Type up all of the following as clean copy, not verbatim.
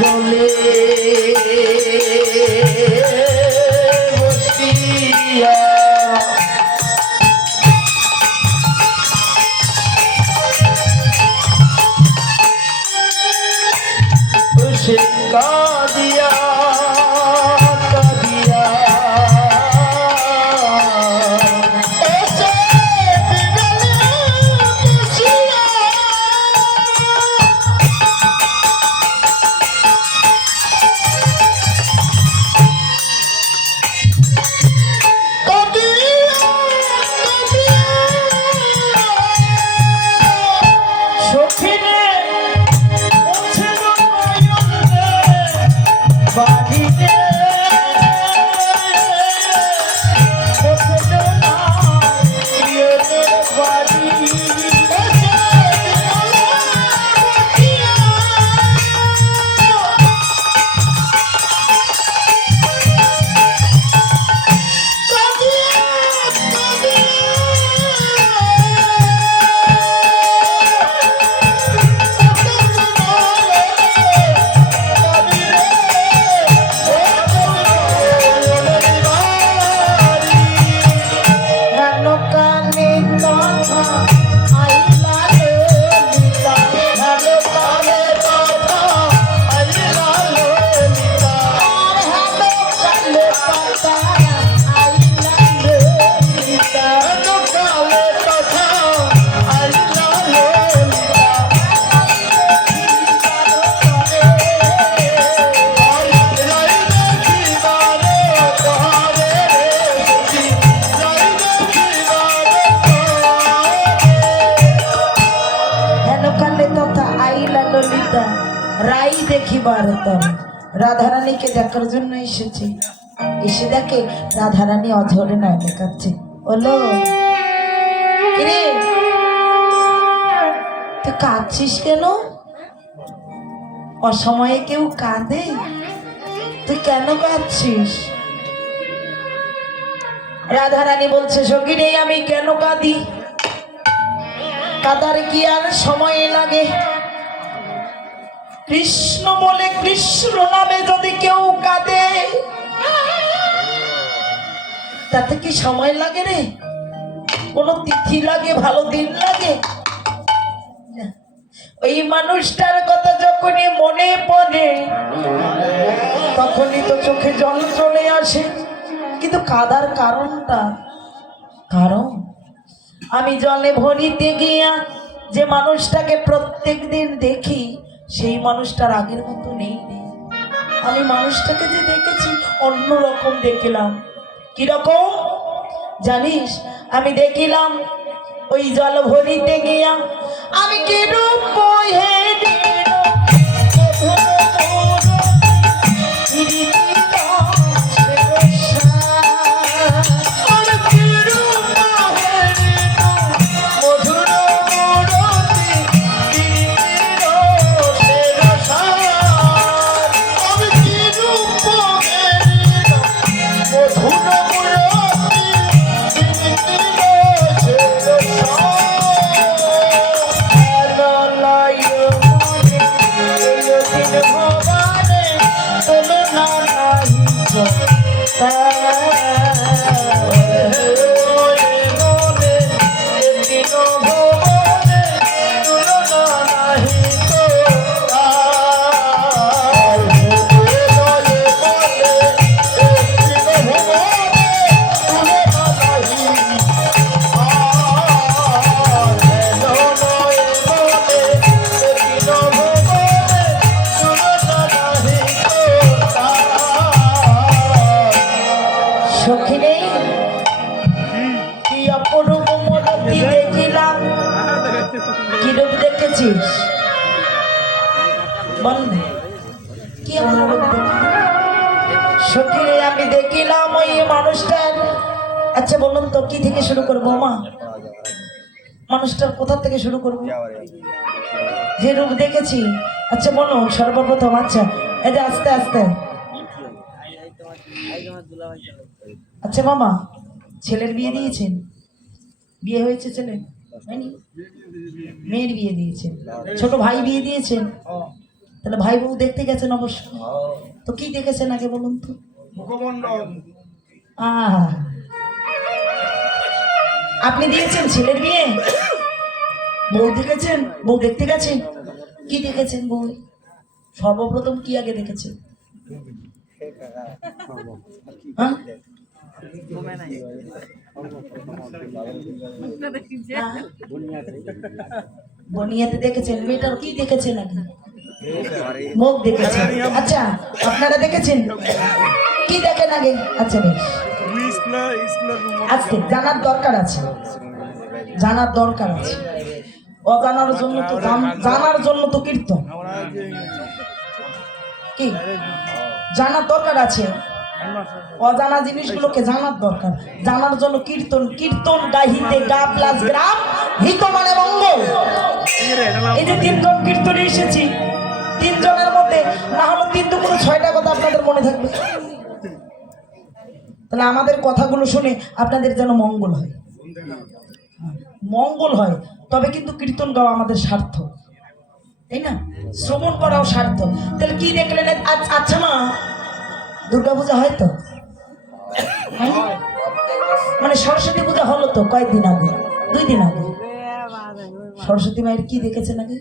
বলে বসিয়া সে কাঁদিয়া কাঁদিয়া রাই দেখিবার তরে রাধারানীকে দেখার জন্য এসেছে। এসে দেখে রাধারানী অঝরে নয় দেখাচ্ছে। বলো কিরে তুই কাঁদছিস কেন? অসময়ে কেউ কাঁদে? তুই কেন কাঁদছিস? রাধারানী বলছে সখী আমি কেন কাঁদি? কাঁদার কি আর সময় লাগে? কৃষ্ণ বলে কৃষ্ণ নামে যদি কেউ কাঁদে তাতে কি সময় লাগে রে? কোন তিথি লাগে? ভালো দিন লাগে? ওই মানুষটার কথা যখনই মনে পড়ে তখনই তো চোখে জল চলে আসে। কিন্তু কাঁদার কারণটা কারণ আমি জলে ভরিতে গিয়া যে মানুষটাকে প্রত্যেক দিন দেখি সেই মানুষটার আগের মতো নেই। আমি মানুষটাকে যে দেখেছি অন্যরকম দেখলাম। কিরকম জানিস? আমি দেখিলাম ওই জল ভরিতে গিয়া আমি কি রূপ আমি দেখিলাম ওই মানুষটার। আচ্ছা বলুন তো কি থেকে শুরু করবো মা? মানুষটার কোথা থেকে শুরু করবো? যে রূপ দেখেছি। আচ্ছা বলো সর্বপ্রথম। আচ্ছা এটা আস্তে আস্তে। আচ্ছা মামা ছেলের বিয়ে দিয়েছেন? বিয়ে হয়েছে ছেলে? মেয়ের বিয়ে দিয়েছেন? ছোট ভাই বিয়ে দিয়েছেন? তাহলে ভাই বউ দেখতে গেছেন অবশ্য। তো কি দেখেছেন আগে বলুন তো? মুখমণ্ডল। আপনি দিয়েছেন ছেলের বিয়ে, বউ দেখেছেন, বউ দেখতে গেছেন, কি দেখেছেন বউ? সর্বপ্রথম কি আগে দেখেছেন? হ্যাঁ? বনিয়াতে দেখেছেন, মেয়েটার কি দেখেছেন আগে? মুখ দেখেছেন। আচ্ছা আপনারা দেখেছেন, কি দেখেন আগে? আচ্ছা বেশ, আজকে জানার দরকার আছে, জানার দরকার আছে। অজানার জন্য তো জানার জন্য তো কীর্তন, কি জানার দরকার আছে। অজানা জিনিসগুলোকে জানার দরকার, জানার জন্য কীর্তন। কীর্তন গাহিতে গা প্লাস গ্রাম হিত মানে মঙ্গল। এই যে তিনজন কীর্তনে এসেছি, তিনজনের মধ্যে না হলো 3 দুগুণে 6টা কথা আপনাদের মনে থাকবে। তাহলে আমাদের কথাগুলো শুনে আপনাদের যেন মঙ্গল হয়, মঙ্গল হয়। তবে কিন্তু কীর্তন গাওয়া আমাদের স্বার্থ, তাই না? শ্রবণ করাও স্বার্থ। তাহলে কি দেখলেন? আচ্ছা মা, দুর্গাপূজা হয় তো? মানে সরস্বতী পূজা হলো তো কয়েকদিন আগে, 2 দিন আগে। সরস্বতী মায়ের কি দেখেছেন আগে?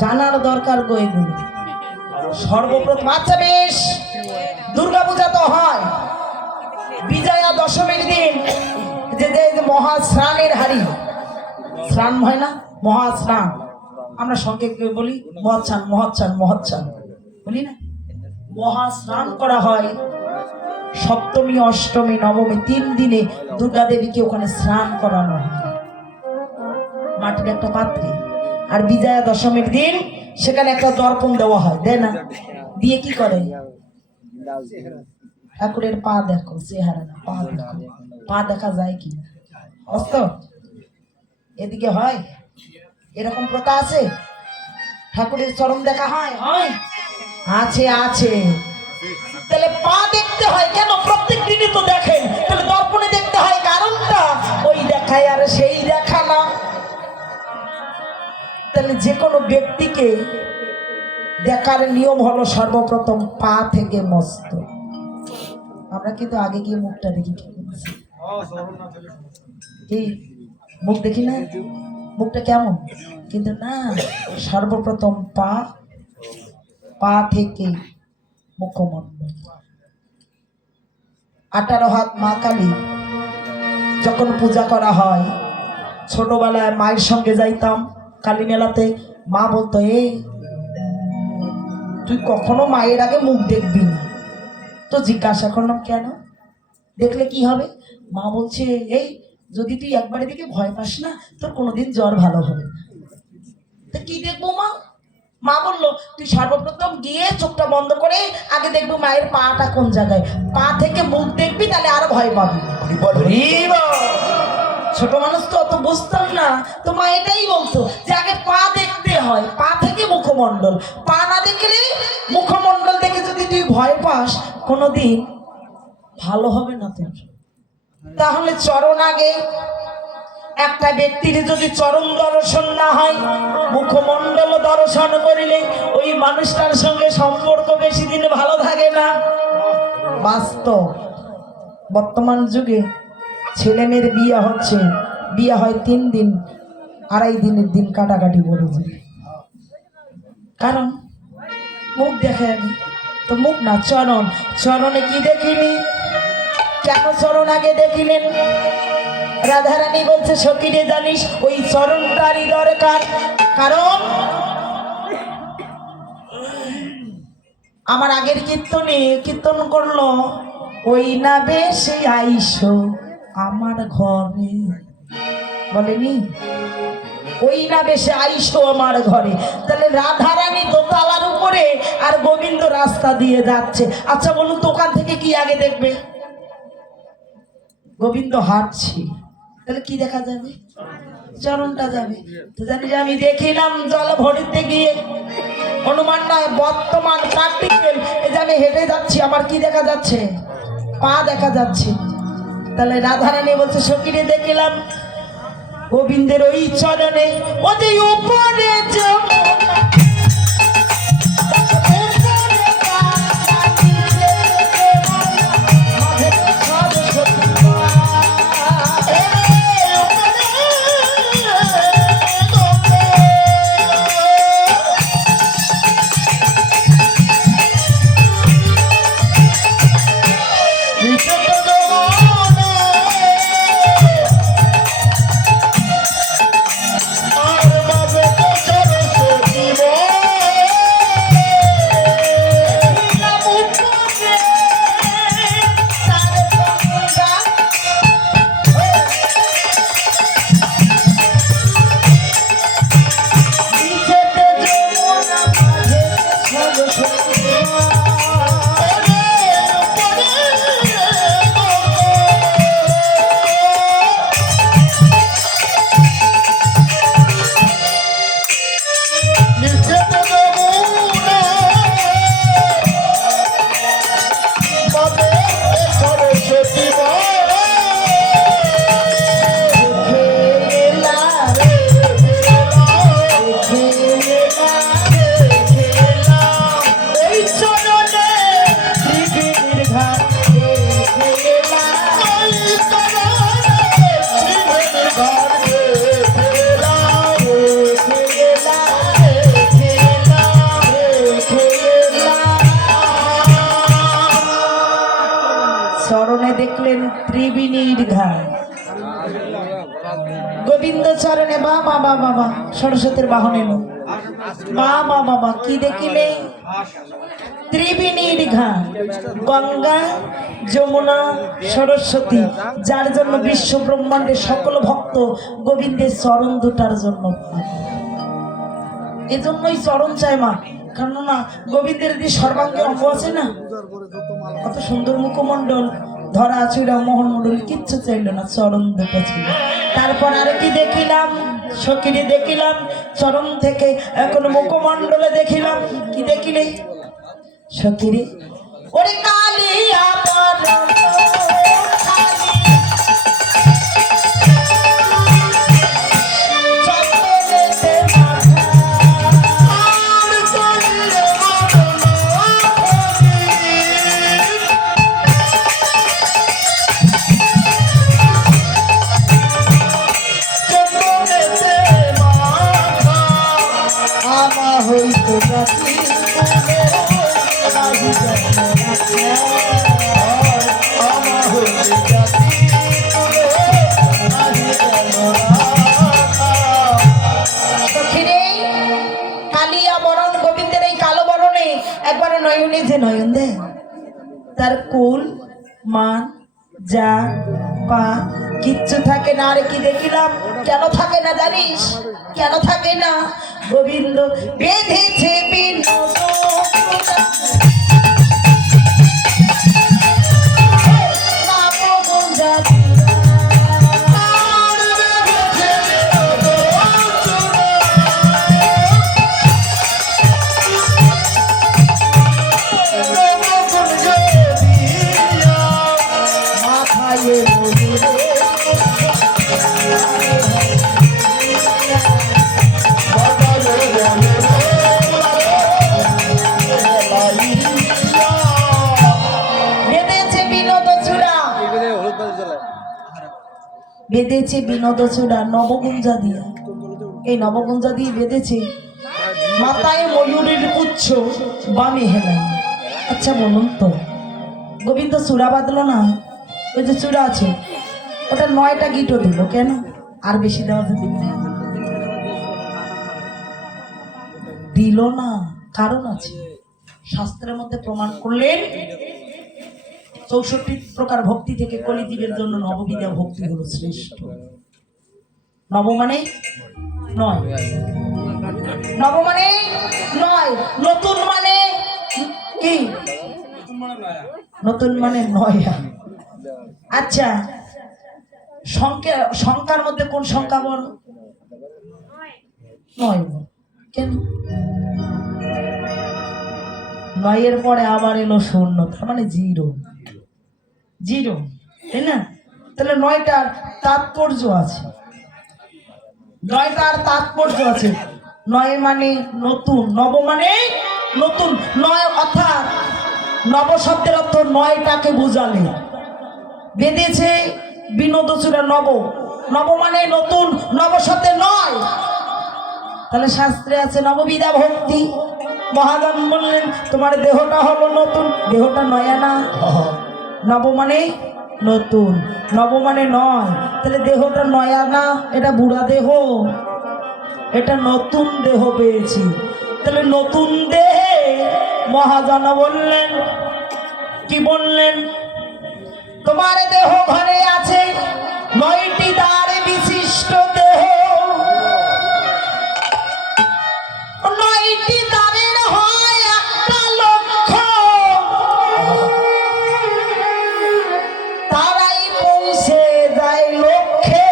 জানার দরকার গো এগুলো সর্বপ্রথম। আচ্ছা বেশ, দুর্গাপূজা তো হয় বিজয়া দশমীর দিন, যে মহাস্নানের হাড়ি, স্নান হয় না, মহাস্নান আমরা সংক্ষেপে বলি মহাস্নান, মহাস্নান, মহাস্নান বলি না? মহাস্নান করা হয় সপ্তমী, অষ্টমী, নবমী 3 দিনে দুর্গা দেবীকে ওখানে স্নান করানো হয় মাটির একটা পাত্রে। আর বিজয়া দশমীর দিন সেখানে একটা দর্পণ দেওয়া হয়, দেয় না? দিয়ে কি করে? ঠাকুরের পা দেখো, চেহারা না, পা দেখো। পা দেখা যায় কি? অস্ত এদিকে হয়, এরকম প্রথা আছে? ঠাকুরের চরণ দেখা হয়? হয়, আছে, আছে। তাহলে পা দেখতে হয় কেন? প্রত্যেক দিনই তো দেখেন, তাহলে দর্পণে দেখতে হয় কারণটা ওই দেখায় আর সেই দেখা না। তাহলে যে কোনো ব্যক্তিকে দেখার নিয়ম হলো সর্বপ্রথম পা থেকে মস্ত। আমরা কিন্তু আগে গিয়ে মুখটা দেখি, কি মুখ দেখি না, মুখটা কেমন, কিন্তু না, সর্বপ্রথম পা, পা থেকে মুখমণ্ডল। 18 হাত মা কালী যখন পূজা করা হয়, ছোটবেলায় মায়ের সঙ্গে যাইতাম কালী মেলাতে। মা বলতো, এই তুই কখনো মায়ের আগে মুখ দেখবি না। তো জিজ্ঞাসা করলাম কেন, দেখলে কি হবে? মা বলছে, এই যদি তুই একবারে দিকে ভয় পাস না, তোর কোনোদিন জ্বর ভালো হবে না। তা কি দেখবো মা? মা বললো, তুই সর্বপ্রথম গিয়ে চোখটা বন্ধ করে আগে দেখবো মায়ের পাটা কোন জায়গায়, পা থেকে মুখ দেখবি, তাহলে আরো ভয় পাবি। ছোট মানুষ তো অত বুঝতাম না, তো মা এটাই বলতো যে আগে পা দেখতে হয়, পা থেকে মুখমণ্ডল। পা না দেখলে, মুখমণ্ডল দেখে যদি তুই ভয় পাস, কোনোদিন ভালো হবে না তোর। তাহলে চরণ আগে। একটা ব্যক্তির যদি চরণ দর্শন না হয়, মুখমণ্ডল দর্শন করিলে ওই মানুষটার সঙ্গে সম্পর্ক বেশি দিন ভালো থাকে না। বাস্তব। বর্তমান যুগে ছেলে মেয়ের বিয়ে হচ্ছে, বিয়ে হয় 3 দিন, 2.5 দিনের দিন কাটাকাটি পড়ে যায়। কারণ মুখ দেখে আগে, তো মুখ না, চরণ। চরণে কি দেখিনি? কেন চরণ আগে দেখিলেন? রাধারানী বলছে, সখীরে জানিস ওই চরণটারই দরকার। কারণ আমার আগের কীর্তনে কীর্তন করলো, ওই না বেশে আইসো আমার ঘরে, বলেনি? ওই না বেশে আইসো আমার ঘরে। তাহলে রাধারানী দোতলার উপরে আর গোবিন্দ রাস্তা দিয়ে যাচ্ছে। আচ্ছা বলুন তো, ওখান থেকে কি আগে দেখবে? গোবিন্দ হাঁটছে, তাহলে কি দেখা যাবে? চরণটা যাবে। তো জানি যে আমি দেখিলাম জল ভরিতে গিয়ে, অনুমান নয়, বর্তমান প্র্যাকটিক্যাল। এই যে আমি হেঁটে যাচ্ছি, আমার কি দেখা যাচ্ছে? পা দেখা যাচ্ছে। তাহলে রাধারানী বলছে, সখীরে দেখিলাম গোবিন্দের ওই চরণে ওদের উপরে যমুনা চরণে দেখলেন ত্রিবেণীর ঘাট। গোবিন্দ চরণে বাবা বাবা সরস্বতীর বাহন এলো। বাবা বাবা কি দেখিলে? ত্রিবেণীর ঘাট, গঙ্গা যমুনা সরস্বতী, যার জন্য বিশ্ব ব্রহ্মাণ্ডের সকল ভক্ত গোবিন্দের চরণ দুটার জন্য। এজন্যই চরণ চায় মা, কারণ না গোবিন্দের যে সর্বাঙ্গে অঙ্গ আছে না, কত সুন্দর মুখমণ্ডল, ধরা চূড়া মোহন মন্ডল, কিচ্ছু চাইল না, চরণ দুটো ছিল। তারপর আর কি দেখিলাম? সখীরে দেখিলাম চরণ থেকে এখন মুখমণ্ডলে দেখিলাম। কি দেখিলে সখীরে? ওরে কালী আমার নয়নে যে নয়ন দেয়, তার কুল মান যা পা কিচ্ছু থাকে না। আর কি দেখিলাম? কেন থাকে না জানিস? কেন থাকে না? গোবিন্দ বেঁধেছে বিনোদ বেঁধেছে বিনোদ চূড়া নবগুঞ্জা দিয়া। এই নবগুঞ্জা দিয়ে বেঁধেছে, মাথায় ময়ূরের পুচ্ছ, বামে হেলাই। আচ্ছা বলুন তো, গোবিন্দ চূড়া বাঁধলো না? ওই যে চূড়া আছে, ওটা 9টা গিটও দিল কেন? আর বেশি দেওয়া দিল দিল না, কারণ আছে। শাস্ত্রের মধ্যে প্রমাণ করলেন 64 প্রকার ভক্তি থেকে কলিজীবের জন্য নববিধা ভক্তি হলো শ্রেষ্ঠ। নব মানে 9, নব মানে 9, নতুন মানে কি? নতুন মানে 9। আচ্ছা, সংখ্যার মধ্যে কোন সংখ্যা বড়? 9। কেন? 9-এর পরে আবার এলো 0, তার মানে 0, তাই না? তাহলে 9টার তাৎপর্য আছে। নয়টার তাৎপর্য আছে। নয় মানে নতুন, নব মানে নতুন। নয় অর্থাৎ নব শব্দের অর্থ নয়টাকে বোঝালে। বেঁধেছে বিনোদচূড়া নব, নব মানে নতুন, নব শব্দে নয়। তাহলে শাস্ত্রে আছে নববিধা ভক্তি। মহাজন বললেন তোমার দেহটা হলো নতুন, দেহটা নয়া না। নব মানে নতুন, নব মানে নয়। তাহলে দেহটা নয়া না, এটা বুড়া দেহ, এটা নতুন দেহ পেয়েছি। তাহলে নতুন দেহে মহাজন বললেন, কি বললেন, তোমার দেহ ঘরে আছে 9টি দ্বার বিশিষ্ট দেহ। 9টি দ্বারের হয় একটা লক্ষ্য, তারাই পৌঁছে যায় লক্ষ্যে।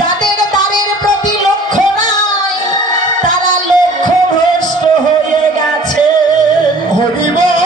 যাদের দ্বারের প্রতি লক্ষ্য নাই, তারা লক্ষ্য ভ্রষ্ট হয়ে গেছে। হরিবল।